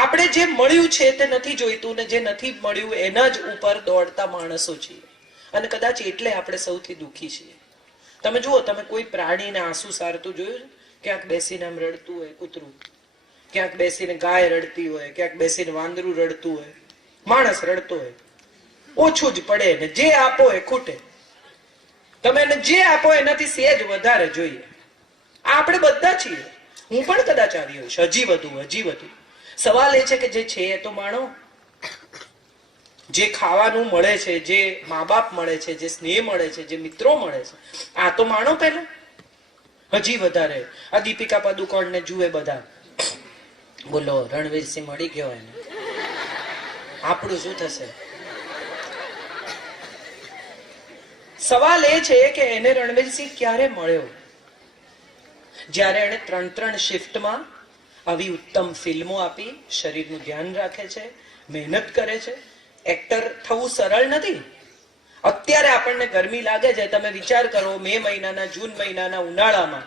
આપણે જે મળ્યું છે તે નથી જોઈતું ને જે નથી મળ્યું એના જ ઉપર દોડતા માણસો છીએ અને કદાચ એટલે આપણે સૌથી દુઃખી છીએ. તમે જુઓ, તમે કોઈ પ્રાણીને આંસુ સારતું જોયું? ક્યાંક બેસીને આમ રડતું હોય કૂતરું, ક્યાંક બેસીને ગાય રડતી હોય, ક્યાંક બેસીને વાંદરું રડતું હોય, માણસ રડતો હોય. ઓછું જ પડે ને જે આપો એ ખૂટે. તમે એને જે આપો એનાથી સહેજ વધારે જોઈએ. આપણે બધા છીએ. હું પણ કદાચ આવી હોઈશ, હજી વધુ. સવાલ એ છે કે જે છે એ તો માણો. જે ખાવાનું મળે છે, જે મા બાપ મળે છે, જે સ્નેહ મળે છે, જે મિત્રો મળે છે, આ તો માણો પહેલા. હજી વધારે આ દીપિકા પાદુકોણ ને જુએ બધા. બોલો, રણવીરસિંહ મળી ગયો એને, આપણું શું થશે? સવાલ એ છે કે એને રણવીરસિંહ ક્યારે મળ્યો? જ્યારે એને 3 શિફ્ટમાં આવી ઉત્તમ ફિલ્મો આપી, શરીરનું ધ્યાન રાખે છે, મહેનત કરે છે. એક્ટર થવું સરળ નથી. અત્યારે આપણને ગરમી લાગે છે, તમે વિચાર કરો, મે મહિનાના, જૂન મહિનાના ઉનાળામાં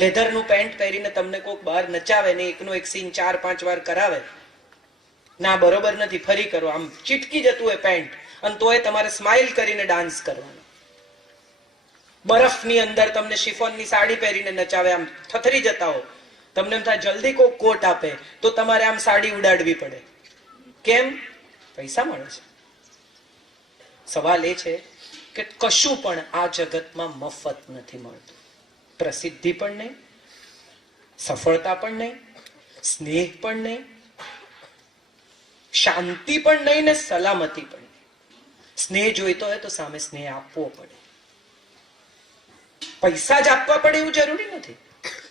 લેધરનું પેન્ટ પહેરીને તમને કોઈક બહાર નચાવે ને એકનો એક સીન 4-5 વાર કરાવે, ના બરોબર નથી, ફરી કરો, આમ ચીટકી જતું હોય પેન્ટ, અને તોય તમારે સ્માઇલ કરીને ડાન્સ કરવાનો. બરફની અંદર તમને શિફોનની સાડી પહેરીને નચાવે, આમ થથરી જતા હો, તમને એમ થાય જલ્દી કોઈ કોટ આપે તો તમારે આમ સાડી ઉડાડવી પડે. કેમ? પૈસા મળે છે. સવાલ એ છે કે કશું પણ આ જગતમાં મફત નથી મળતું. પ્રસિદ્ધિ પણ નહીં, સફળતા પણ નહીં, સ્નેહ પણ નહીં, શાંતિ પણ નહીં ને સલામતી પણ નહીં. સ્નેહ જોઈતો હોય તો સામે સ્નેહ આપવો પડે. પૈસા જ આપવા પડે એવું જરૂરી નથી.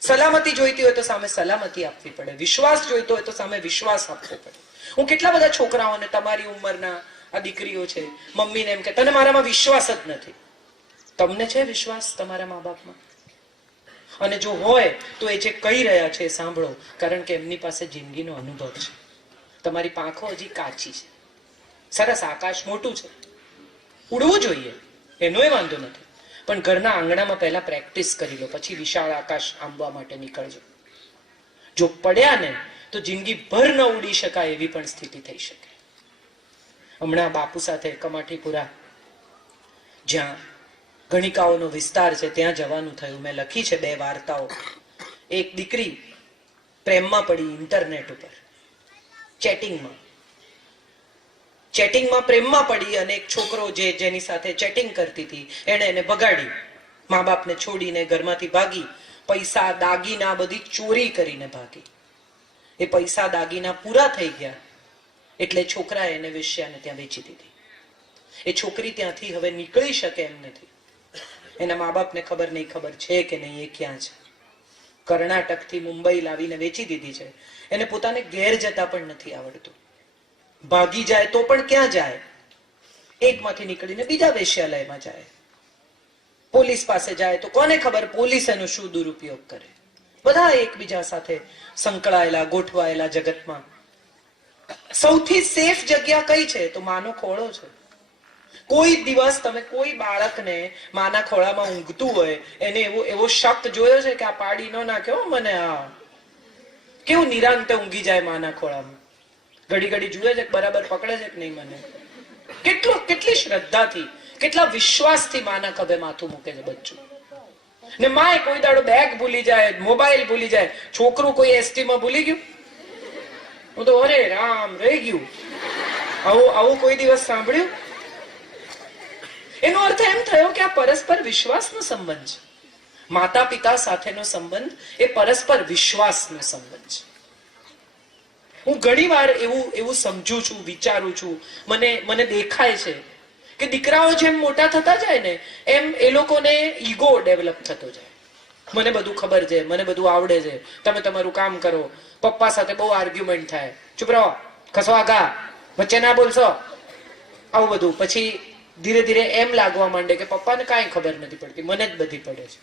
સલામતી જોઈતી હોય તો સામે સલામતી આપવી પડે. વિશ્વાસ જોઈતો હોય તો સામે વિશ્વાસ આપવો પડે. હું કેટલા બધા છોકરાઓને, તમારી ઉંમરના આ દીકરીઓ છે, મમ્મીને એમ કે તને મારામાં વિશ્વાસ જ નથી. તમને છે વિશ્વાસ તમારા મા બાપમાં? અને જો હોય તો એ જે કહી રહ્યા છે એ સાંભળો, કારણ કે એમની પાસે જિંદગીનો અનુભવ છે. તમારી પાંખો હજી કાચી છે. સરસ, આકાશ મોટું છે, ઉડવું જોઈએ, એનોય વાંધો નથી, પણ ઘરના આંગણામાં પહેલા પ્રેક્ટિસ કરી લો, પછી વિશાળ આકાશ આંબવા માટે નીકળજો. જો પડ્યા ને તો જિંદગી ભર ન ઉડી શકાય એવી પણ સ્થિતિ થઈ શકે. હમણાં બાપુ સાથે કમાટીપુરા, જ્યાં ગણિકાઓનો વિસ્તાર છે, ત્યાં જવાનું થયું. મેં લખી છે 2 વાર્તાઓ. એક દીકરી પ્રેમમાં પડી ઇન્ટરનેટ ઉપર, ચેટિંગમાં પ્રેમમાં પડી, અને એક છોકરો જેની સાથે ચેટિંગ કરતી હતી એને એને ભગાડી, મા બાપને છોડીને ઘરમાંથી ભાગી, પૈસા દાગીના બધી ચોરી કરીને ભાગી. એ પૈસા દાગીના પૂરા થઈ ગયા એટલે છોકરાએ એને વેશ્યાને ત્યાં વેચી દીધી. એ છોકરી ત્યાંથી હવે નીકળી શકે એમ નથી. એના મા બાપને ખબર નહીં, ખબર છે કે નહીં એ ક્યાં છે. કર્ણાટકથી મુંબઈ લાવીને વેચી દીધી છે. એને પોતાને ઘેર જતા પણ નથી આવડતું. ભાગી જાય તો પણ ક્યાં જાય? એકમાંથી નીકળીને બીજા વેશ્યાલયમાં જાય. પોલીસ પાસે જાય તો કોને ખબર પોલીસ એનો શું દુરુપયોગ કરે. બધા એકબીજા સાથે સંકળાયેલા, ગોઠવાયેલા જગતમાં સૌથી સેફ જગ્યા કઈ છે? તો માનો ખોળો છે. કોઈ દિવસ તમે કોઈ બાળકને માના ખોળામાં ઊંઘતું હોય એને એવો શક જોયો છે કે આ પાડી ન નાખ્યો મને, આ કેવું નિરાંતે ઊંઘી જાય માના ખોળામાં? ઘડી ઘડી જુએ છે બરાબર પકડે છે કે નહીં મને. કેટલી શ્રદ્ધાથી, કેટલા વિશ્વાસથી માના ખભે માથું મૂકે છે બચ્ચું. ને માએ કોઈ દાડો બેગ ભૂલી જાય, મોબાઈલ ભૂલી જાય. છોકરું કોઈ એસટી માં ભૂલી ગયું? હું તો અરે રામ, રહી ગયું. આવું કોઈ દિવસ સાંભળ્યું? એનો અર્થ એમ થયો કે આ પરસ્પર વિશ્વાસનો સંબંધ છે. માતા પિતા સાથેનો સંબંધ એ પરસ્પર વિશ્વાસનો સંબંધ છે. હું ઘણી વાર એવું સમજુ છું, વિચારું છું, મને દેખાય છે કે દીકરાઓ જેમ મોટા થતા જાય ને એમ એ લોકોને ઈગો ડેવલપ થતો જાય. મને બધું ખબર છે, મને બધું આવડે છે, તમે તમારું કામ કરો. પપ્પા સાથે બહુ આર્ગ્યુમેન્ટ થાય, ચૂપ રહો, ખસો આગા, વચ્ચે ના બોલશો, આવું બધું. પછી ધીરે ધીરે એમ લાગવા માંડે કે પપ્પાને કાંઈ ખબર નથી પડતી, મને જ બધી પડે છે.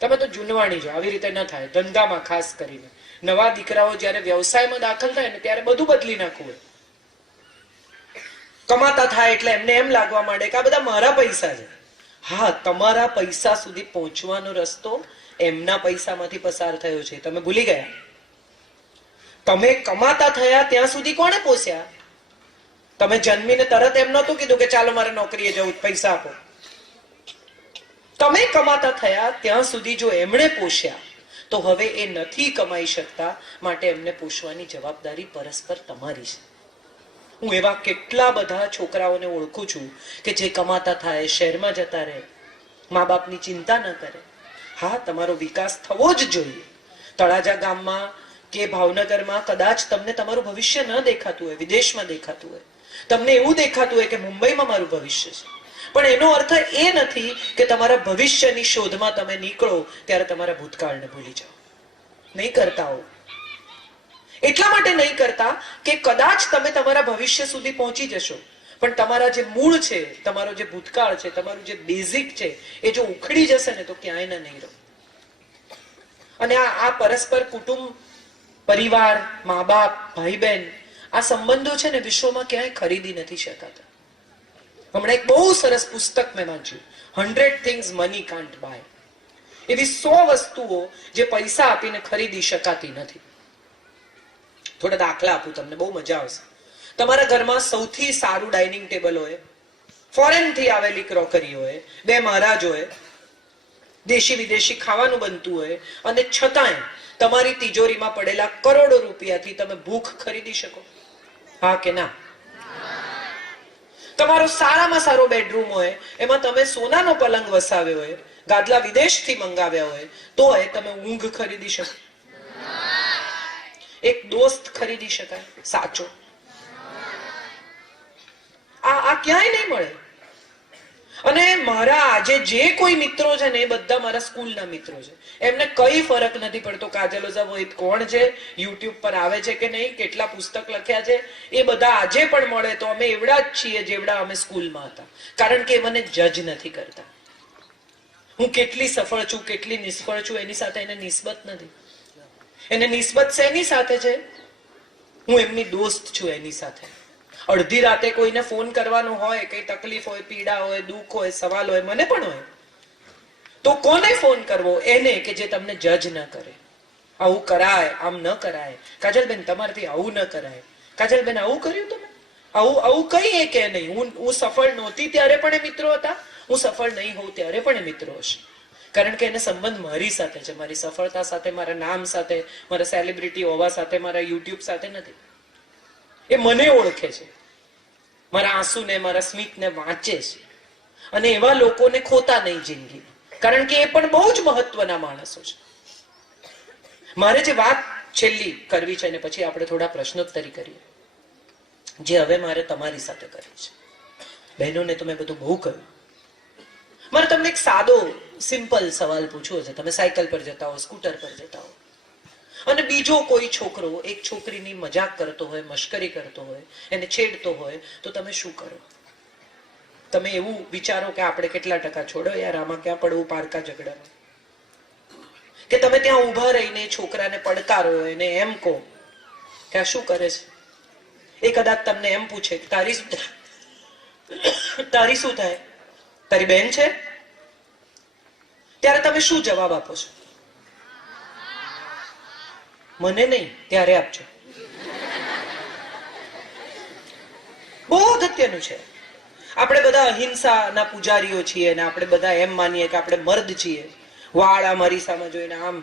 તમે તો જૂનવાણી છો, આવી રીતે ન થાય. ધંધામાં ખાસ કરીને નવા દીકરાઓ જયારે વ્યવસાયમાં દાખલ થાય ને ત્યારે બધું બદલી નાખવું હોય. કમાતા થાય એટલે એમને એમ લાગવા માંડે કે આ બધા મારા પૈસા છે. હા, તમારા પૈસા સુધી પહોંચવાનો રસ્તો એમના પૈસામાંથી પસાર થયો છે, તમે ભૂલી ગયા. તમે કમાતા થયા ત્યાં સુધી કોણે પોસ્યા? તમે જન્મીને તરત એમ નહોતું કીધું કે ચાલો મારે નોકરીએ જવું, પૈસા આપો. તમે કમાતા થયા ત્યાં સુધી જો એમણે પોષ્યા, તો હવે એ નથી કમાઈ શકતા, માટે એમને પોષવાની જવાબદારી પરસ્પર તમારી છે. હું એવા કેટલા બધા છોકરાઓને ઓળખું છું કે જે કમાતા થાય, શહેરમાં જતા રહે, મા બાપની ચિંતા ન કરે. હા, તમારો વિકાસ થવો જ જોઈએ. તળાજા ગામમાં કે ભાવનગરમાં કદાચ તમને તમારું ભવિષ્ય ન દેખાતું હોય, વિદેશમાં દેખાતું હોય, તમને એવું દેખાતું હોય કે મુંબઈમાં મારું ભવિષ્ય છે, પણ એનો અર્થ એ નથી કે તમારા ભવિષ્યની શોધમાં તમે નીકળો ત્યારે તમારા ભૂતકાળને ભૂલી જાઓ. નહીં કરતા હો. એટલા માટે નહીં કરતા કે કદાચ તમે તમારા ભવિષ્ય સુધી પહોંચી જશો, પણ તમારા જે મૂળ છે, તમારો જે ભૂતકાળ છે, તમારું જે બેઝિક છે, એ જો ઉખડી જશે ને તો ક્યાંય નહીં રહો. અને આ પરસ્પર કુટુંબ, પરિવાર, મા બાપ, ભાઈ બહેન, આ સંબંધો છે ને વિશ્વમાં ક્યાંય ખરીદી નથી શકાતા. હમણાં એક બહુ સરસ પુસ્તક મેં વાંચ્યું, 100 things money can't buy. એવી 100 વસ્તુઓ જે પૈસા આપીને ખરીદી શકાતી નથી. થોડા દાખલા આપું તમને, બહુ મજા આવશે. તમારા ઘરમાં સૌથી સારું ડાઇનિંગ ટેબલ હોય, ફોરેન થી આવેલી ક્રોકરી હોય, 2 મહારાજ હોય, દેશી વિદેશી ખાવાનું બનતું હોય, અને છતાંય તમારી તિજોરીમાં પડેલા કરોડો રૂપિયાથી તમે ભૂખ ખરીદી શકો? હા કે ના? તમારો સારામાં સારો બેડરૂમ હોય, એમાં તમે સોનાનો પલંગ વસાવ્યો હોય, ગાદલા વિદેશથી મંગાવ્યા હોય, તો તમે ઊંઘ ખરીદી શકો? એક દોસ્ત ખરીદી શકાય સાચો? આ ક્યાંય નહીં મળે. અને મારા આજે જે કોઈ મિત્રો છે ને એ બધા મારા સ્કૂલના મિત્રો છે. એમને કઈ ફરક નથી પડતો કાજલ ઓઝા કોણ છે, યુટ્યુબ પર આવે છે કે નહીં, કેટલા પુસ્તક લખ્યા છે, એ બધા આજે પણ મળે તો અમે એવડા જ છીએ જેવડા અમે સ્કૂલમાં હતા. કારણ કે એ મને જજ નથી કરતા. હું કેટલી સફળ છું, કેટલી નિષ્ફળ છું, એની સાથે એને નિસ્બત નથી. એને નિસ્બત શેની સાથે છે? હું એમની દોસ્ત છું એની સાથે. અડધી રાતે કોઈને ફોન કરવાનો હોય, કઈ તકલીફ હોય, પીડા હોય, દુઃખ હોય, સવાલ હોય, મને પણ હોય, તો કોને ફોન કરવો? એને કે જે તમને જજ ન કરે. આવું કરાય, આમ ન કરાય, કાજલબેન તમારાથી આવું ન કરાય, કાજલબેન આવું કર્યું તમે, આવું કહીએ કે નહીં. હું સફળ નહોતી ત્યારે પણ એ મિત્રો હતા, હું સફળ નહીં હોઉં ત્યારે પણ એ મિત્રો હશે. કારણ કે એને સંબંધ મારી સાથે છે, મારી સફળતા સાથે, મારા નામ સાથે, મારા સેલિબ્રિટી હોવા સાથે, મારા યુટ્યુબ સાથે નથી. એ મને ઓળખે છે, મારા આંસુને, મારા સ્મિતને વાંચે છે. અને એવા લોકોને ખોતા નહીં જિંદગી, કારણ કે એ પણ બહુ જ મહત્વના માણસો છે. મારે જે વાત છેલ્લી કરવી છે, અને પછી આપણે થોડા પ્રશ્નોત્તરી કરીએ, જે હવે મારે તમારી સાથે કરવી છે. બહેનોને તો મેં બધું બહુ કહ્યું. મારે તમને એક સાદો સિમ્પલ સવાલ પૂછવો છે. તમે સાયકલ પર જતા હો, સ્કૂટર પર જતા હો, અને બીજો કોઈ છોકરો એક છોકરીની મજાક કરતો હોય, મશ્કરી કરતો હોય, એને છેડતો હોય, તો તમે શું કરો? તમે એવું વિચારો કે આપણે કેટલા ટકા છોડો યાર, આમાં ક્યાં પડવું પારકા ઝઘડામાં? કે તમે ત્યાં ઊભા રહીને છોકરાને પડકારો, એને એમ કહો કે આ શું કરે છે? એ કદાચ તમને એમ પૂછે તારી શું થાય, તારી બેન છે? ત્યારે તમે શું જવાબ આપો છો? મને નહીં, ત્યારે આપજો. બહુ અગત્યનું છે. આપણે બધા અહિંસાના પૂજારીઓ છીએ, અને આપણે બધા એમ માનીએ કે આપણે મર્દ છીએ, વાળ આમ અરીસામાં જોઈને આમ.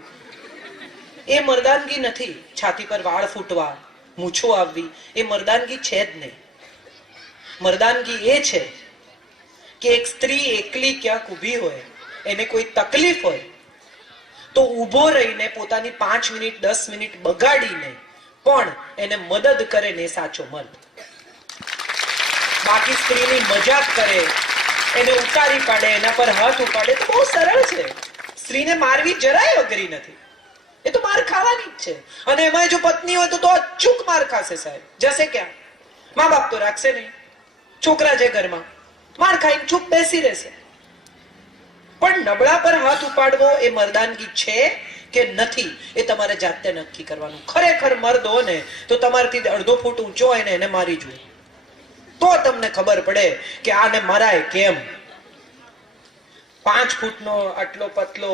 એ મર્દાનગી નથી. છાતી પર વાળ ફૂટવા, મૂછો આવવી, એ મર્દાનગી છે જ નહીં. મર્દાનગી એ છે કે એક સ્ત્રી એકલી ક્યાંક ઊભી હોય, એને કોઈ તકલીફ હોય, તો ઊભો રહીને પોતાની 5 મિનિટ 10 મિનિટ બગાડીને પણ એને મદદ કરે ને સાચો મર્દ. બાકી સ્ત્રીની મજાક કરે, એને ઉતારી પાડે, એના પર હાથ ઉપાડે તો બહુ સરળ છે. સ્ત્રીને મારવી જરાય અઘરી નથી. એ તો માર ખાવાની જ છે. અને એમાં જો પત્ની હોય તો અચૂક માર ખાશે સાહેબ. જશે ક્યાં? મા બાપ તો રાખશે નહીં. છોકરા છે ઘરમાં, માર ખાઈને ચૂપ બેસી રહેશે. પણ નબળા પર હાથ ઉપાડવો એ મર્દાનગી છે કે નથી, એ તમારે જાતે નક્કી કરવાનું. ખરેખર મર્દ હો ને તો તમારાથી 1.5 ફૂટ ઊંચો હોય ને એને મારી જુઓ, તો તમને ખબર પડે કે આને મરાય કેમ. 5 ફૂટનો આટલો પતલો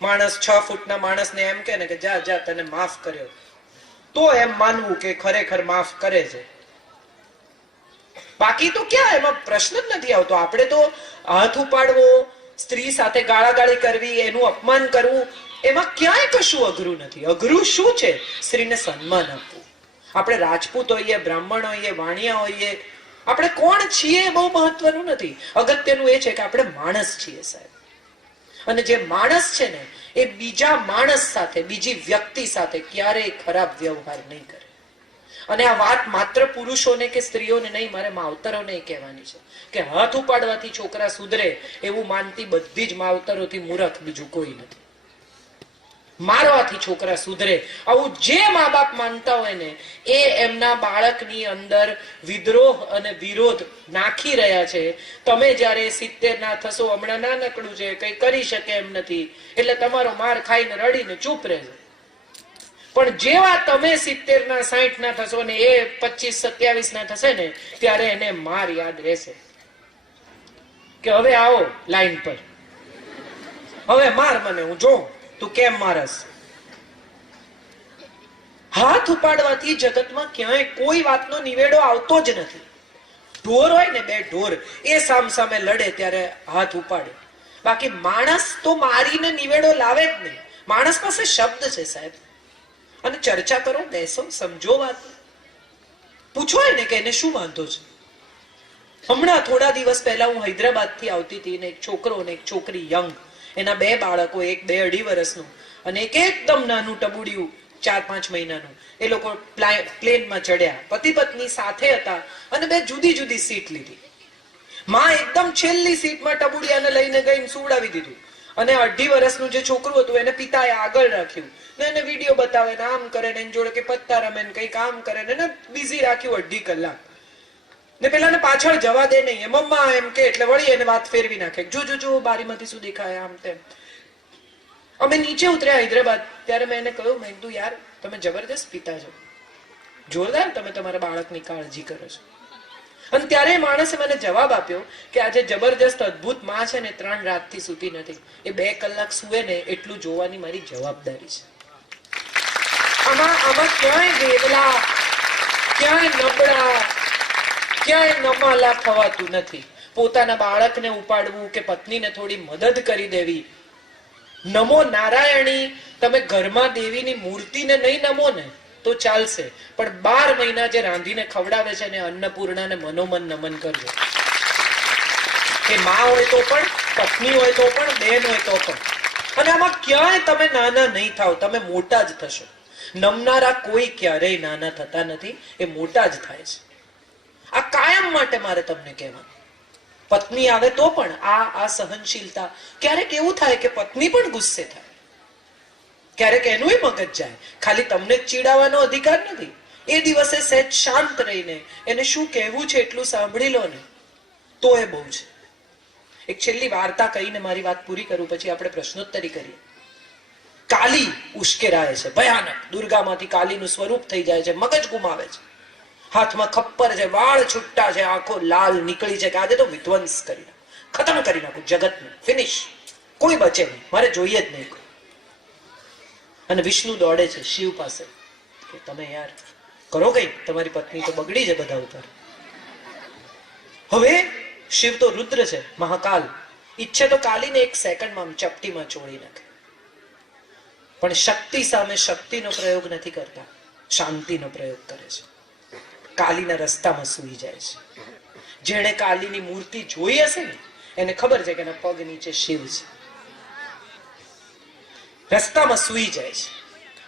માણસ 6 ફૂટના માણસને એમ કે ને કે જા જા તને માફ કર્યો, તો એમ માનવું કે ખરેખર માફ કરે છે. બાકી તો ક્યાં એમાં પ્રશ્ન જ નથી આવતો. આપણે તો હાથ ઉપાડવો, સ્ત્રી સાથે ગાળાગાળી કરવી, એનું અપમાન કરવું, એમાં ક્યાંય કશું અઘરું નથી. અઘરું શું છે? સ્ત્રીને સન્માન આપવું. આપણે રાજપૂત હોઈએ, બ્રાહ્મણ હોઈએ, વાણિયા હોઈએ, આપણે કોણ છીએ એ બહુ મહત્વનું નથી. અગત્યનું એ છે કે આપણે માણસ છીએ સાહેબ. અને જે માણસ છે ને એ બીજા માણસ સાથે, બીજી વ્યક્તિ સાથે ક્યારેય ખરાબ વ્યવહાર નહીં કરે. અને આ વાત માત્ર પુરુષોને કે સ્ત્રીઓને નહીં, મારે માવતરોને કહેવાની છે કે હાથ ઉપાડવાથી છોકરા સુધરે એવું માનતી બધી જ માવતરોથી મૂર્ખ બીજું કોઈ નથી. મારવાથી છોકરા સુધરે આવું જે મા બાપ માનતા હોય ને એ એમના બાળકની અંદર વિદ્રોહ અને વિરોધ નાખી રહ્યા છે. તમે જયારે 70 ના થશો, હમણાં નાનકડું છે, કઈ કરી શકે એમ નથી, એટલે તમારો માર ખાઈને રડીને ચૂપ રહેજો. પણ જેવા તમે 70 ના 60 ના થશો ને એ 25 27 ના થશે ને ત્યારે એને માર યાદ રહેશે કે હવે આવો લાઈન પર, હવે માર મને, હું જોઉં તું કેમ મારસ. હાથ ઉપાડવાથી જગતમાં ક્યાંય કોઈ વાતનો નિવેડો આવતો જ નથી. ઢોર હોય ને, બે ઢોર એ સામસામે લડે ત્યારે હાથ ઉપાડે. બાકી માણસ તો મારીને નિવેડો લાવે જ નહીં. માણસ પાસે શબ્દ છે સાહેબ. અને ચર્ચા કરો, બેસો, સમજો વાત, પૂછો એને કે એને શું વાંધો છે. હમણાં થોડા દિવસ પહેલા હું હૈદરાબાદ થી આવતી હતી ને એક છોકરો અને એક છોકરી, યંગ, એના 2 બાળકો, એક 2-2.5 વર્ષનું અને એક એકદમ નાનું ટબુડિયું 4-5 મહિનાનું. એ લોકો પ્લેનમાં ચડ્યા, પતિ પત્ની સાથે હતા અને 2 જુદી જુદી સીટ લીધી. માં એકદમ છેલ્લી સીટમાં ટબુડિયાને લઈને ગઈને સુવડાવી દીધું અને 2.5 વર્ષનું જે છોકરું હતું એને પિતાએ આગળ રાખ્યું ને એને વિડીયો બતાવે ને આમ કરે ને એની જોડે કે પત્તા રમે ને કઈ કામ કરે ને એને બિઝી રાખ્યું 2.5 કલાક. ને પેલાને પાછળ જવા દે નહીં. મમ્મા એમ કે એટલે વળી એને વાત ફેરવી નાખે, જો જો જો બારીમાંથી શું દેખાય, આમ તેમ. અમે નીચે ઉતર્યા હૈદરાબાદ ત્યારે મેં એને કહ્યું, મેં કીધું યાર તમે જબરદસ્ત પિતા છો, જોરદાર તમે તમારા બાળકની કાળજી કરો છો. અને ત્યારે માણસે મને જવાબ આપ્યો કે આજે જબરજસ્ત અદ્ભુત માં છે ને 3 રાતથી સૂતી નથી, એ 2 કલાક સુવે ને એટલું જોવાની મારી જવાબદારી છે. આમાં ક્યાંય વેવલા, ક્યાંય નબળા, ક્યાંય નમાલા થવાતું નથી. પોતાના બાળકને ઉપાડવું કે પત્નીને થોડી મદદ કરી દેવી. નમો નારાયણી, તમે ઘરમાં દેવીની મૂર્તિને નહીં નમો ને તો ચાલશે, પણ 12 મહિના જે રાંધીને ખવડાવે છે ને અન્નપૂર્ણાને મનોમન નમન કરજો. એ માં હોય તો પણ, પત્ની હોય તો પણ, બેન હોય તો પણ. અને આમાં ક્યાંય તમે નાના નહીં થાવ, તમે મોટા જ થશો. નમનારા કોઈ ક્યારેય નાના થતા નથી, એ મોટા જ થાય છે. આ કાયમ માટે મારે તમને કહેવાનું. પત્ની આવે તો પણ આ સહનશીલતા. ક્યારેક એવું થાય કે પત્ની પણ ગુસ્સે થાય, ક્યારેક એનું મગજ જાય. ખાલી તમને જ ચીડાવવાનો અધિકાર નથી. એ દિવસે સહેજ શાંત રહીને એને શું કહેવું છે એટલું સાંભળી લો ને તો એ બહુ છે. એક છેલ્લી વાર્તા કહીને મારી વાત પૂરી કરું, પછી આપણે પ્રશ્નોત્તરી કરીએ. કાલી ઉશ્કેરાય છે, ભયાનક. દુર્ગામાંથી કાલીનું સ્વરૂપ થઈ જાય છે, મગજ ગુમાવે છે, હાથમાં ખપ્પર છે, વાળ છૂટા છે, આંખો લાલ નીકળી છે કે આજે તો વિધ્વંસ કરી નાખું, ખતમ કરી નાખું જગતને, ફિનિશ, કોઈ બચે નહીં, મારે જોઈએ જ નહીં. અને વિષ્ણુ દોડે છે શિવ પાસે કે તમે યાર કરો કઈ, તમારી પત્ની તો બગડી છે બધા ઉપર. હવે શિવ તો રુદ્ર છે, મહાકાલ, ઈચ્છે તો કાલીને 1 સેકન્ડમાં ચપટીમાં ચોળી નાખે. પણ શક્તિ સામે શક્તિનો પ્રયોગ નથી કરતા, શાંતિનો પ્રયોગ કરે છે. કાલીના રસ્તામાં સૂઈ જાય છે. જેણે કાલીની મૂર્તિ જોઈ હશે ને એને ખબર છે કે એના પગ નીચે શિવ છે. રસ્તામાં સૂઈ જાય છે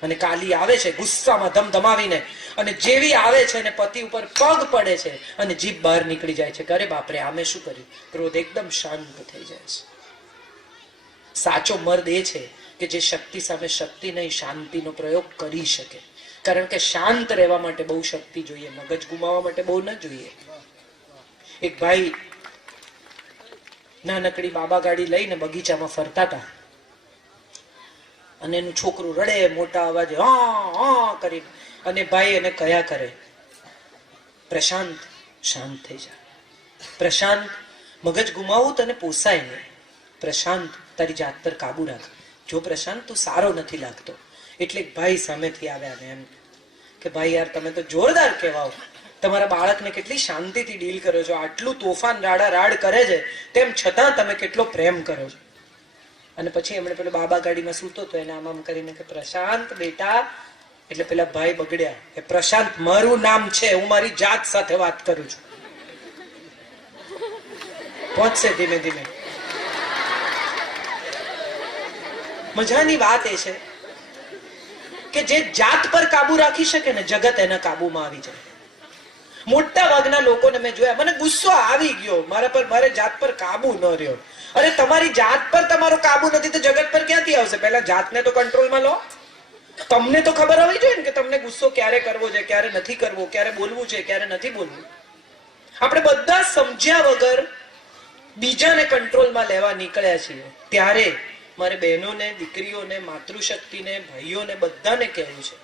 અને કાલી આવે છે ગુસ્સામાં ધમધમાવીને, અને જેવી આવે છે ને પતિ ઉપર પગ પડે છે અને જીભ બહાર નીકળી જાય છે કે અરે બાપરે આમે શું કર્યું. ક્રોધ એકદમ શાંત થઈ જાય છે. સાચો મર્દ એ છે કે જે શક્તિ સામે શક્તિ નહીં, શાંતિનો પ્રયોગ કરી શકે. કારણ કે શાંત રહેવા માટે બહુ શક્તિ જોઈએ, મગજ ગુમાવવા માટે બહુ ન જોઈએ. એક ભાઈ નાનકડી બાબા ગાડી લઈને બગીચામાં ફરતા હતા અને એનું છોકરું રડે મોટા અવાજે હા કરીને, અને ભાઈ એને કયા કરે, પ્રશાંત શાંત થઈ જા, પ્રશાંત મગજ ગુમાવવું તને પોસાય નહીં, પ્રશાંત તારી જાત પર કાબુ રાખ, જો પ્રશાંત તું સારો નથી લાગતો. એટલે ભાઈ સામેથી આવ્યા ને એમ કે ભાઈ યાર તમે તો જોરદાર કહેવાઓ, તમારા બાળકને કેટલી શાંતિથી ડીલ કરો છો, આટલું તોફાન રાડા રાડ કરે છે તેમ છતાં તમે કેટલો પ્રેમ કરો છો. અને પછી એમણે પેલો બાબા ગાડીમાં સૂતો તો એને આમ કરીને કે પ્રશાંત બેટા, એટલે પેલા ભાઈ બગડ્યા કે પ્રશાંત મારું નામ છે, હું મારી જાત સાથે વાત કરું છું. પહોંચશે ધીમે ધીમે. મજાની વાત એ છે કે જે જાત પર કાબુ રાખી શકે ને જગત એના કાબુમાં આવી જાય. મોટા ભાગના લોકોને મેં જોયા, મને ગુસ્સો આવી ગયો મારા પર, મારે જાત પર કાબુ ન રહ્યો. અરે તમારી જાત પર તમારો કાબુ નથી તો જગત પર ક્યાંથી આવશે? પહેલા જાતને તો કંટ્રોલમાં લો. તમને તો ખબર હોવી જોઈએ ને કે તમને ગુસ્સો ક્યારે કરવો છે, ક્યારે નથી કરવો, ક્યારે બોલવું છે, ક્યારે નથી બોલવું. આપણે બધા સમજ્યા વગર બીજાને કંટ્રોલમાં લેવા નીકળ્યા છીએ. ત્યારે મારે બહેનોને, દીકરીઓને, માતૃશક્તિને, ભાઈઓને બધાને કહેવું છે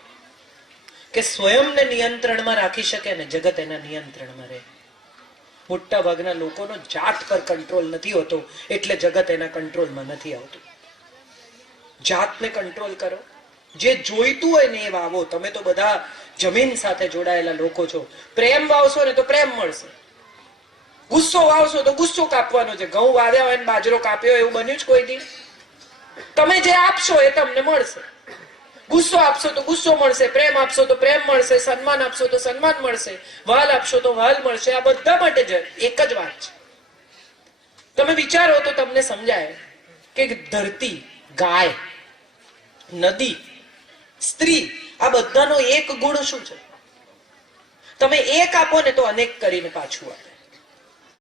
કે સ્વયંને નિયંત્રણમાં રાખી શકે ને જગત એના નિયંત્રણમાં રહે. મોટા ભાગના લોકોનો જાત પર કંટ્રોલ નથી હોતો એટલે જગત એના કંટ્રોલમાં નથી આવતું. જાતને કંટ્રોલ કરો. જે જોઈતું હોય ને એ વાવો. તમે તો બધા જમીન સાથે જોડાયેલા લોકો છો. પ્રેમ વાવશો ને તો પ્રેમ મળશે, ગુસ્સો વાવશો તો ગુસ્સો કાપવાનો છે. ઘઉં વાવ્યા હોય ને બાજરો કાપ્યો એવું બન્યું જ કોઈ દી? તમે જે આપશો એ તમને મળશે. ગુસ્સો આપશો તો ગુસ્સો મળશે, પ્રેમ આપશો તો પ્રેમ મળશે, સન્માન આપશો તો સન્માન મળશે, વાલ આપશો તો વાલ મળશે. આ બધા માટે જ એક જ વાત છે. તમે વિચારો તો તમને સમજાય કે ધરતી, ગાય, નદી, સ્ત્રી, આ બધાનો એક ગુણ શું છે? તમે એક આપો ને તો અનેક કરીને પાછું આપે.